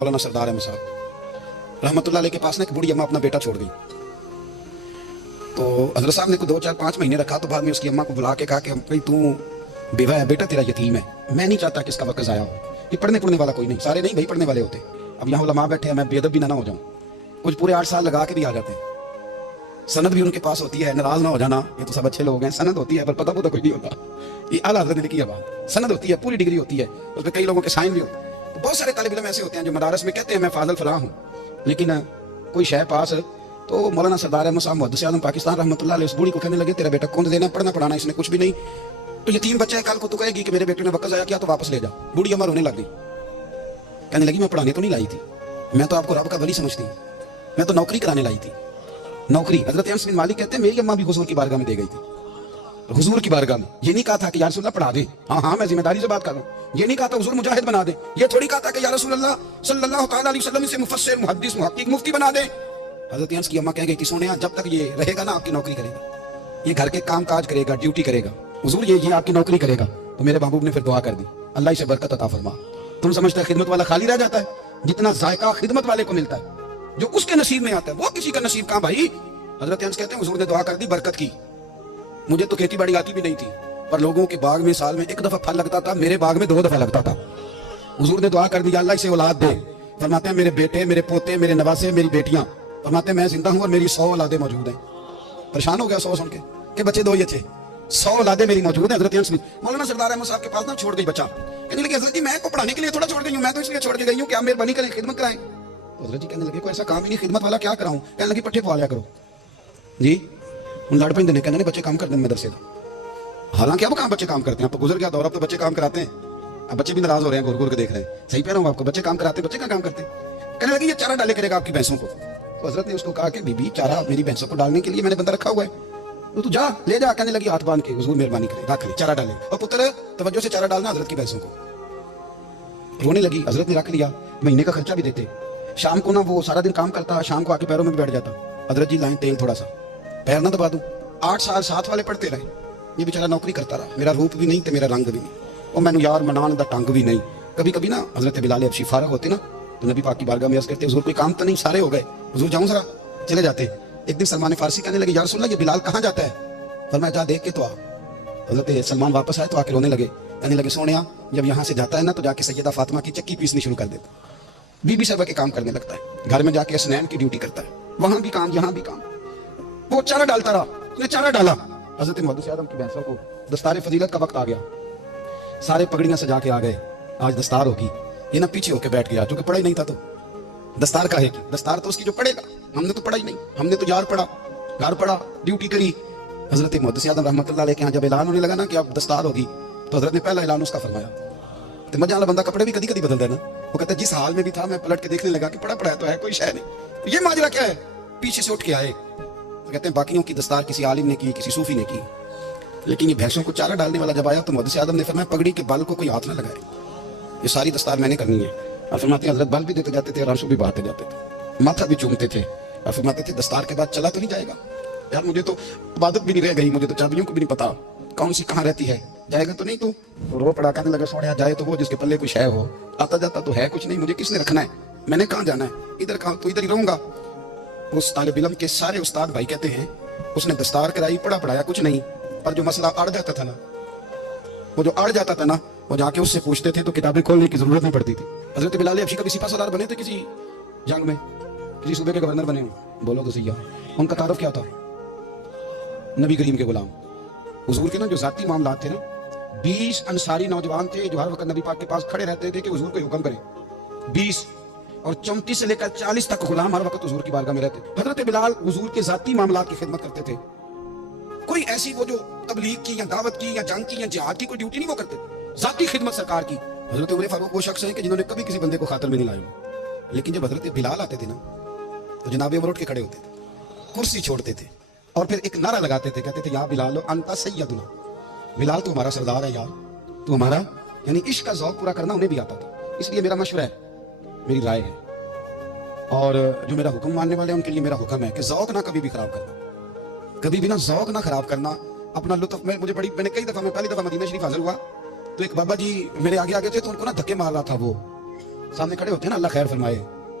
मौलाना सरदार अहमद साहब रहमतुल्लाह अलैह के पास ना एक बूढ़ी अम्मा अपना बेटा छोड़ गई। तो हजरत साहब ने को 2 4 5 महीने रखा। तो बाद में उसकी अम्मा को बुला के कहा कि भाई तू बेवा है, बेटा तेरा यतीम है, मैं नहीं चाहता कि इसका वक्त ज़ाया हो। ये पढ़ने वाला कोई नहीं, सारे नहीं भाई पढ़ने वाले होते। अब यहाँ उलमा बैठे हैं, मैं बेअदब भी ना हो जाऊँ। कुछ पूरे 8 साल लगा के भी आ जाते हैं, सनद भी उनके पास होती है। नाराज ना हो जाना, ये तो सब अच्छे लोग हैं। सनद होती है पर पता कोई नहीं होता। ये आला हज़रत ने लिखी है बात, सनद होती है, पूरी डिग्री होती है, उस पर कई लोगों के साइन भी होते हैं। तो बहुत सारे तालिब इल्म ऐसे होते हैं जो मदारस में कहते हैं मैं फाजल फलाह हूँ, लेकिन कोई शय पास। तो मौलाना सरदार अहमद साहब मुहद्दिस आज़म पाकिस्तान रहमतुल्लाह अलैह उस बूढ़ी को कहने लगे तेरा बेटा कौन देना, पढ़ना पढ़ाना इसने कुछ भी नहीं, तो यतीम बच्चा है, कल को तू कहेगी कि मेरे बेटे ने वक्त ज़ाया किया तो वापस ले जा। बूढ़ी अम्मा रोने लग गई, कहने लगी मैं पढ़ाने तो नहीं लाई थी, मैं तो आपको रब का वली समझती हूँ, मैं तो नौकरी कराने लाई थी। नौकरी हज़रत अनस बिन मालिक कहते हैं मेरी अम्मा भी हुजूर की बारगाह में दे गई थी। हुजूर की बारगाह में ये नहीं कहा था कि या रसूलल्लाह पढ़ा दे, हाँ मैं जिम्मेदारी से बात कर रहा हूँ। ये नहीं कहा था हुजूर मुजाहिद बना दे, ये थोड़ी कहा था कि या रसूलल्लाह सल्लल्लाहु तआला अलैहि वसल्लम से मुफस्सिर मुहद्दिस मुहक्किक मुफ्ती बना दे। हज़रत अनस की अम्मा कह गई थी सोनिया जब तक ये रहेगा ना आपकी नौकरी करेगा, ये घर के काम काज करेगा, ड्यूटी करेगा, हुजूर ये आपकी नौकरी करेगा। तो मेरे महबूब ने फिर दुआ कर दी, अल्लाह इसे बरकत अता फरमा। तुम समझते हैं खिदमत वाला खाली रह जाता है? जितना जायका खिदमत वाले को मिलता है, जो उसके नसीब में आता है, वो किसी का नसीब कहाँ भाई। हज़रत अनस कहते हैं हुजूर ने दुआ कर दी, बरकत की। मुझे तो खेती बाड़ी आती भी नहीं थी, पर लोगों के बाग में साल में 1 दफा फल लगता था, मेरे बाग में 2 दफा लगता था। हुजूर ने दुआ कर दी अल्लाह इसे औलाद दे। फरमाते हैं मेरे बेटे, मेरे पोते, मेरे नवासे, मेरी बेटियां। फरमाते हैं मैं जिंदा हूं और मेरी 100 औलादे मौजूद हैं। परेशान हो गया 100 सुन के बच्चे 2 ही अच्छे, 100 औलादे मेरी मौजूद हैं। हज़रत अनस मौलाना सरदार अहमद साहब के पास ना छोड़ गई बच्चा, कहने लगे हज़रत जी मैं को पढ़ाने के लिए थोड़ा छोड़ गई हूँ, मैं तो इसलिए छोड़ के गई हूँ कि आप मेहरबानी करें खिदमत कराएं। तो हज़रत जी कहने लगे कोई ऐसा काम ही नहीं, खिदमत वाला क्या कराऊं। कहने लगी पट्ठे पवा लिया करो जी। उन लड़ पेंदे ने कहने बच्चे काम कर दें मदरसे का। हालांकि अब कहाँ बच्चे काम करते हैं, अब तो गुजर गया दौर, अब तो बच्चे काम कराते हैं। अब बच्चे भी नाराज हो रहे हैं, घूर घूर के देख रहे हैं। सही कह रहा हूँ आपको, बच्चे काम कराते हैं, बच्चे क्या काम करते हैं। कहने लगे ये चारा डाले करेगा आपकी भैंसों को। तो हज़रत ने उसको कहा कि बीबी चारा मेरी भैंसों को डालने के लिए मैंने बंदा रखा हुआ है, तो तू जा ले जा। कहने लगी हाथ बांध के हुजूर मेहरबानी करे रख ले चारा डाले, और पुत्र तवज्जो से चारा डालना हज़रत की भैंसों को। रोने लगी, हज़रत ने रख लिया, महीने का खर्चा भी देते। शाम को ना वो सारा दिन काम करता, शाम को आके पैरों में भी बैठ जाता। हज़रत जी लाइन तेल थोड़ा सा पैर ना दबा दूं। 8 साल साथ वाले पढ़ते रहे, ये बेचारा नौकरी करता रहा। मेरा रूप भी नहीं तो मेरा रंग भी नहीं, और मैंने यार मनाने का टंग भी नहीं। कभी कभी ना हज़रत बिलाल अबशी फारग होते ना, तो नबी पाक की बारगाह में अर्ज़ करते हुजूर कोई काम तो नहीं, सारे हो गए, हुजूर जाऊँ जरा, चले जाते। एक दिन सलमान फारसी कहने लगे या रसूलल्लाह ये बिलाल कहाँ जाता है। फरमाया जा देख के तो आ। हज़रत सलमान वापस आए तो आके रोने लगे, कहने लगे सोनिया जब यहाँ से जाता है ना तो जाके सैयदा फातिमा की चक्की पीसनी शुरू कर देता, बीबी साहबा के काम करने लगता है, घर में जाके हसनैन की ड्यूटी करता है, वहां भी काम यहाँ भी काम। वो चारा डालता रहा, उसने चारा डाला। हज़रत मुहद्दिस आज़म की भैंसों को दस्तार फजीलत का वक्त आ गया, सारे पगड़ियां सजा के आ गए, आज दस्तार होगी। ये ना पीछे होके बैठ गया, जो कि पढ़ा ही नहीं था, तो दस्तार का है कि दस्तार तो उसकी जो पढ़ेगा, हमने तो पढ़ा ही नहीं, हमने तो यार पढ़ा, घर पढ़ा, ड्यूटी करी। हज़रत मुहद्दिस आज़म रहमतुल्लाह अलैह के यहाँ जब ऐलान होने लगा ना कि अब दस्तार होगी, तो हज़रत ने पहला ऐलान उसका फरमाया। तो मजा वाला बंदा कपड़े भी कभी कभी बदल देना, वो कहता है जिस हाल में भी था मैं पलट के देखने लगा कि पढ़ा पढ़ा तो है, कोई शय नहीं। ये माजरा क्या है, पीछे से उठ के आए। तो कहते हैं बाकियों की दस्तार किसी आलिम ने की, किसी सूफी ने की, लेकिन ये भैंसों को चारा डालने वाला जब आया तो मुहद्दिस आज़म ने फरमाया पगड़ी के बाल को कोई हाथ ना लगाए, ये सारी दस्तार मैंने करनी है। और फरमाते हैं हज़रत बाल भी देते जाते थे और आंसू भी बहाते जाते थे, माथा भी चूमते थे, और फरमाते थे दस्तार के बाद चला तो नहीं जाएगा यार, मुझे तो इबादत भी नहीं रह गई, मुझे तो चाबियों को भी नहीं पता कौन सी कहाँ रहती है, जाएगा तो नहीं तू। रो पड़ा, कहने लगा सोनिया जाए तो वो जिसके पल्ले कुछ है हो, आता जाता तो है कुछ नहीं, मुझे किसने रखना है, मैंने कहाँ जाना है, इधर कहाँ तो इधर ही रहूंगा। उस तालिब इल्म के सारे उस्ताद भाई कहते हैं उसने दस्तार कराई, पढ़ा पढ़ाया कुछ नहीं, पर जो मसला अड़ जाता था ना, वो जो अड़ जाता था ना, वो जाके उससे पूछते थे तो किताबें खोलने की जरूरत नहीं पड़ती थी। हज़रत बिलाल अबशी कभी सिपा सलार बने थे, किसी जंग में किसी सूबे के गवर्नर बने हो, बोलो तो सही। उनका तारुफ क्या था, नबी करीम के गुलाम। हुजूर के ना जो जाती मामलात थे ना, 20 अंसारी नौजवान थे जो हर वक्त नबी पाक के पास खड़े रहते थे कि हुजूर को हुक्म करें, 20, और 34 से लेकर 40 तक गुलाम हर वक्त हुजूर की बारगाह में रहते। हज़रत बिलाल हुजूर के जाती मामलात की खिदमत करते थे, कोई ऐसी वो जो तबलीग की या दावत की या जंग की या जिहाद की कोई ड्यूटी नहीं वो करते, जाती खिदमत सरकार की। हज़रत उमर फारूक वो शख्स हैं कि जिन्होंने कभी किसी बंदे को खातर में नहीं लाया, लेकिन जब हज़रत बिलाल आते थे ना तो जनाब उमर उठ के खड़े होते थे, कुर्सी छोड़ते थे और फिर एक नारा लगाते थे, कहते थे या बिलाल अंता सैयदुना, बिलाल तो हमारा सरदार है यार, तो हमारा। यानी इश्क का ज़ौक़ पूरा करना उन्हें भी आता था। इसलिए मेरा मशवरा है, मेरी राय है, और जो मेरा हुक्म मानने वाले हैं उनके लिए मेरा हुक्म है कि ज़ौक़ ना कभी भी खराब करना, कभी भी ना ज़ौक़ ना खराब करना, अपना लुत्फ़। मैंने कई दफ़ा, मैं पहली दफ़ा मदीना शरीफ हाज़िर हुआ तो एक बाबा जी मेरे आगे आगे थे, तो उनको ना धक्के मार रहा था वो सामने खड़े होते हैं ना, अल्लाह खैर फरमाए,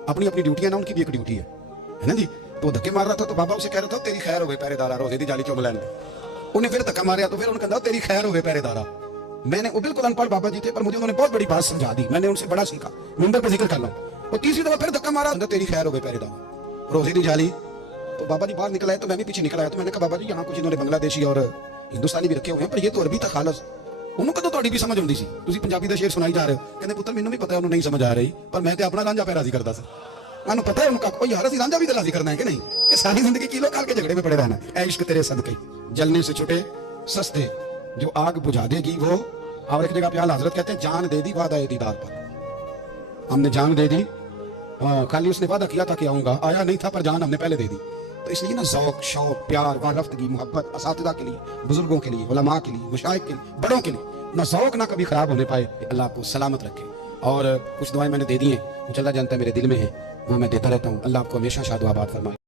अपनी अपनी ड्यूटी है ना, उनकी भी एक ड्यूटी है ना जी। तो धक्के मार रहा था तो बाबा उसे कह रहा था तेरी खैर होवे पहरेदारा, रोजे दी जाली चुम लैन। उन्हें फिर धक्का मारा तो फिर उन्हें कहता तेरी खैर होवे पहरेदारा। मैंने, वो बिल्कुल अनपढ़ बाबा जी थे, पर मुझे उन्होंने बहुत बड़ी बात समझा दी, मैंने उनसे बड़ा सीखा, मिंबर पर जिक्र कर लो। और तीसरी दफा फिर धक्का मारा, तेरी खैर होवे पहरेदारा, रोजे दी जाली। तो बाबा जी बाहर निकल आए तो मैं भी पीछे निकल आया। तो मैंने कहा बाबा जी यहाँ कुछ इन्होंने बांग्लादेशी और हिंदुस्तानी भी रखे हुए हैं, पर ये तो अरबी था खालस, ਉਹਨੂੰ ਕਦੋਂ ਤੁਹਾਡੀ ਵੀ ਸਮਝ ਆਉਂਦੀ ਸੀ? ਤੁਸੀਂ ਪੰਜਾਬੀ ਦਾ ਸ਼ੇਰ ਸੁਣਾਈ ਜਾ ਰਹੇ ਹੋ। ਕਹਿੰਦੇ ਪੁੱਤਰ ਮੈਨੂੰ ਵੀ ਪਤਾ ਉਹਨੂੰ ਨਹੀਂ ਸਮਝ ਆ ਰਹੀ, ਪਰ ਮੈਂ ਤੇ ਆਪਣਾ ਰਾਂਝਾ ਪਿਆਰਾ ਸੀ ਕਰਦਾ ਸੀ। ਮੈਨੂੰ ਪਤਾ ਹੈ ਉਹਨੂੰ ਕੋਈ ਯਾਰ ਅਸੀਂ ਰਾਂਝਾ ਵੀ ਤੇ ਰਾਜ਼ੀ करना है कि नहीं? ये सारी जिंदगी किलो काल के झगड़े में पड़े रहना है। इश्क तेरे सदके जलने से छुटे सस्ते, जो आग बुझा देगी वो। और एक जगह पे आला हजरत कहते हैं जान दे दी वादा ए दीदार पर, हमने जान दे दी। खाली उसने वादा किया था कि आऊंगा, आया नहीं था, पर जान हमने पहले दे दी। तो इसलिए ना ज़ौक़, शौक़, प्यार, वारफ़्तगी, मोहब्बत असातिज़ा के लिए, बुजुर्गों के लिए, उलमा के लिए, मशाइख के लिए, बड़ों के लिए ना ज़ौक़ ना कभी ख़राब होने पाए। अल्लाह आपको सलामत रखे। और कुछ दुआएं मैंने दे दी हैं, कुछ अल्लाह जानता है मेरे दिल में है, वो मैं देता रहता हूँ। अल्लाह आपको हमेशा शाद व आबाद फरमाए।